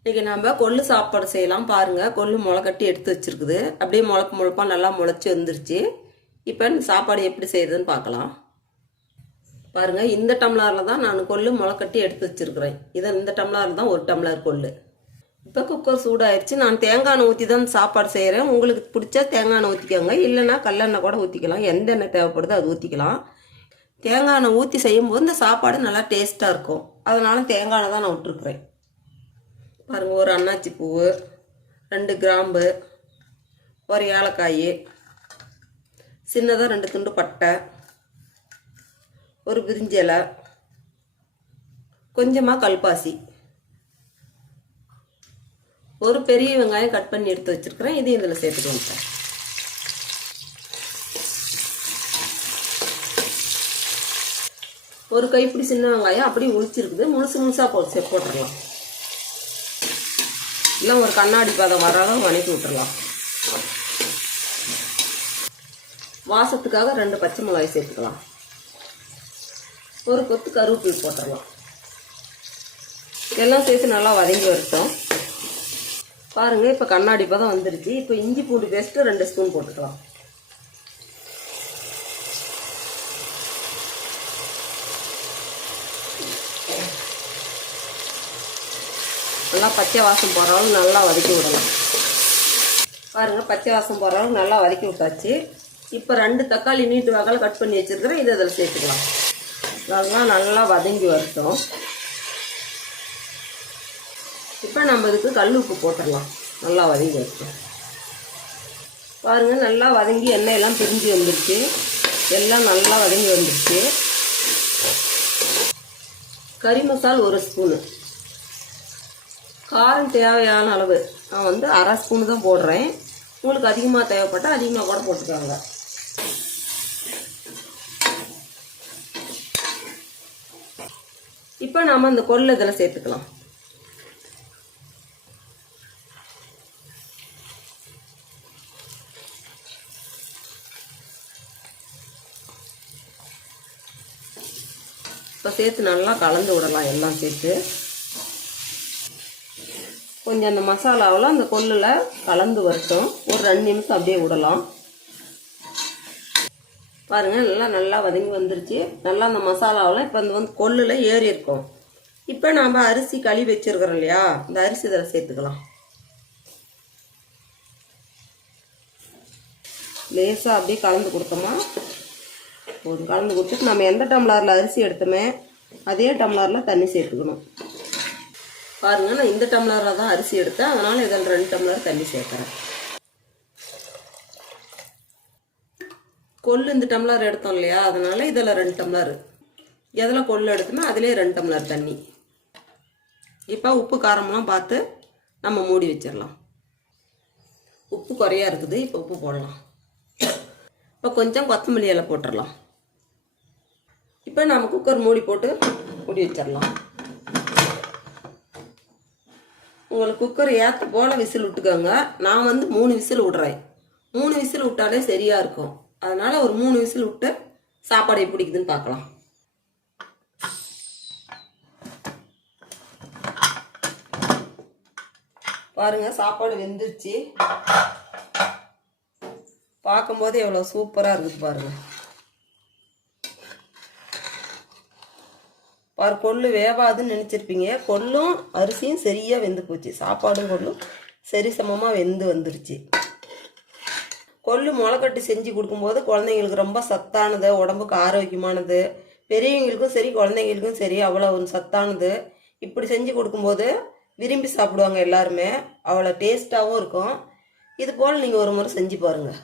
இன்னைக்கு நம்ம கொள்ளு சாப்பாடு செய்யலாம் பாருங்க. கொள்ளு முளை கட்டி எடுத்து வச்சிருக்குது. அப்படியே முளப்பா நல்லா முளைச்சி வந்துருச்சு. இப்போ சாப்பாடு எப்படி செய்யறதுன்னு பார்க்கலாம். பாருங்க, இந்த டம்ளரில் தான் நான் கொள்ளு முளை கட்டி எடுத்து வச்சிருக்கிறேன். இந்த டம்ளரில் தான் 1 டம்ளர் கொள்ளு. இப்போ குக்கர் சூடாயிருச்சு. நான் தேங்காய் எண்ணெய் ஊற்றி தான் சாப்பாடு செய்கிறேன். உங்களுக்கு பிடிச்சா தேங்காய் எண்ணெய் ஊற்றிக்கோங்க, இல்லைன்னா கல்லெண்ணெய் கூட ஊற்றிக்கலாம். எந்த எண்ணெய் தேவைப்படுதோ அது ஊற்றிக்கலாம். தேங்காய் எண்ணெய் ஊற்றி செய்யும்போது இந்த சாப்பாடு நல்லா டேஸ்ட்டாக இருக்கும். அதனால தேங்காய் எண்ணெய் தான் நான் விட்டுருக்குறேன். பாருங்க, ஒரு அன்னாச்சி பூவு, 2 கிராம்பு, ஒரு ஏலக்காய், சின்னதாக 2 துண்டு பட்டை, ஒரு பிரிஞ்சி இலை, கொஞ்சமாக கல்பாசி, ஒரு பெரிய வெங்காயம் கட் பண்ணி எடுத்து வச்சிருக்கிறேன். இதையும் இதில் சேர்த்துட்டு வந்துட்டேன். ஒரு கைப்பிடி சின்ன வெங்காயம் அப்படி உளிச்சிருக்குது. முழுசாக போட்டுடலாம். இல்லை, ஒரு கண்ணாடி பதம் வர அளவு வணக்கி விட்டுடலாம். வாசத்துக்காக 2 பச்சை மிளகாய் சேர்த்துக்கலாம். ஒரு கொத்து கருவேப்பிலை போட்டுடலாம். எல்லாம் சேர்த்து நல்லா வதங்கி வரட்டும். பாருங்க, இப்போ கண்ணாடி பதம் வந்துருச்சு. இப்போ இஞ்சி பூண்டு பேஸ்ட்டு 2 ஸ்பூன் போட்டுக்கலாம். நல்லா பச்சை வாசம் போகிற அளவு நல்லா வதக்கி விடலாம். பாருங்கள், பச்சை வாசம் போகிற அளவு நல்லா வதக்கி விட்டாச்சு. இப்போ 2 தக்காளி நீட்டு வகையில் கட் பண்ணி வச்சுருக்கிறேன். இதை அதில் சேர்த்துக்கலாம். நல்லா வதங்கி வரட்டும். இப்போ நம்ம இதுக்கு கல் உப்பு போட்டுடலாம். நல்லா வதங்கி வரட்டும். பாருங்கள், நல்லா வதங்கி எண்ணெயெல்லாம் பிரிஞ்சு வந்துருச்சு. எல்லாம் நல்லா வதங்கி வந்துருச்சு. கறி மசால் 1 ஸ்பூனு. காரம் தேவையான அளவு நான் வந்து 1/2 ஸ்பூனு தான் போடுறேன். உங்களுக்கு அதிகமாக தேவைப்பட்டால் அதிகமாக கூட போட்டுக்கோங்க. இப்போ நாம் இந்த கொள்ளு இதில் சேர்த்துக்கலாம். இப்போ சேர்த்து நல்லா கலந்து விடலாம். எல்லாம் சேர்த்து கொஞ்சம் அந்த மசாலாவில் அந்த கொள்ளில் கலந்து வரட்டும். ஒரு 2 நிமிஷம் அப்படியே விடலாம். பாருங்கள், நல்லா வதங்கி வந்துருச்சு. நல்லா அந்த மசாலாவில் இப்போ இந்த வந்து கொள்ளில் ஏறி இருக்கும். இப்போ நாம் அரிசி கழுவி வச்சுருக்கிறோம் இல்லையா, இந்த அரிசி இதில் சேர்த்துக்கலாம். லேசாக அப்படியே கலந்து கொடுத்தோமா போதும். கலந்து கொடுத்துட்டு நம்ம எந்த டம்ளரில் அரிசி எடுத்தோமே அதே டம்ளரில் தண்ணி சேர்த்துக்கணும். பாருங்க, நான் இந்த டம்ளரில் தான் அரிசி எடுத்தேன். அதனால் இதில் 2 டம்ளர் தண்ணி சேர்க்குறேன். கொள்ளு இந்த டம்ளர் எடுத்தோம் இல்லையா, அதனால் இதில் 2 டம்ளர். எதில் கொள்ளு எடுத்தோமோ அதிலே 2 டம்ளர் தண்ணி. இப்போ உப்பு காரமெல்லாம் பார்த்து நம்ம மூடி வச்சிடலாம். உப்பு குறையா இருக்குது. இப்போ உப்பு போடலாம். இப்போ கொஞ்சம் கொத்தமல்லி இலை போட்டுடலாம். இப்போ நம்ம குக்கர் மூடி போட்டு மூடி வச்சிடலாம். உங்களுக்கு குக்கர் ஏற்ற போல் விசில் விட்டுக்கோங்க. நான் வந்து 3 விசில் விடுறேன். 3 விசில் விட்டாலே சரியாக இருக்கும். அதனால் ஒரு 3 விசில் விட்டு சாப்பாடு எப்படி இருக்குதுன்னு பார்க்கலாம். பாருங்கள், சாப்பாடு வெந்துருச்சு. பார்க்கும்போது எவ்வளோ சூப்பராக இருக்குது பாருங்கள். கொள்ளு வேவாதுன்னு நினச்சிருப்பீங்க. கொள்ளும் அரிசியும் சரியாக வெந்து போச்சு. சாப்பாடும் கொள்ளும் சரி சமமாக வெந்து வந்துருச்சு. கொள்ளு முளைக்கட்டி செஞ்சு கொடுக்கும்போது குழந்தைங்களுக்கு ரொம்ப சத்தானது, உடம்புக்கு ஆரோக்கியமானது. பெரியவங்களுக்கும் சரி குழந்தைங்களுக்கும் சரி அவ்வளோ ஒரு சத்தானது. இப்படி செஞ்சு கொடுக்கும்போது விரும்பி சாப்பிடுவாங்க எல்லாருமே. அவ்வளோ டேஸ்ட்டாகவும் இருக்கும். இது போல் நீங்கள் ஒரு முறை செஞ்சு பாருங்கள்.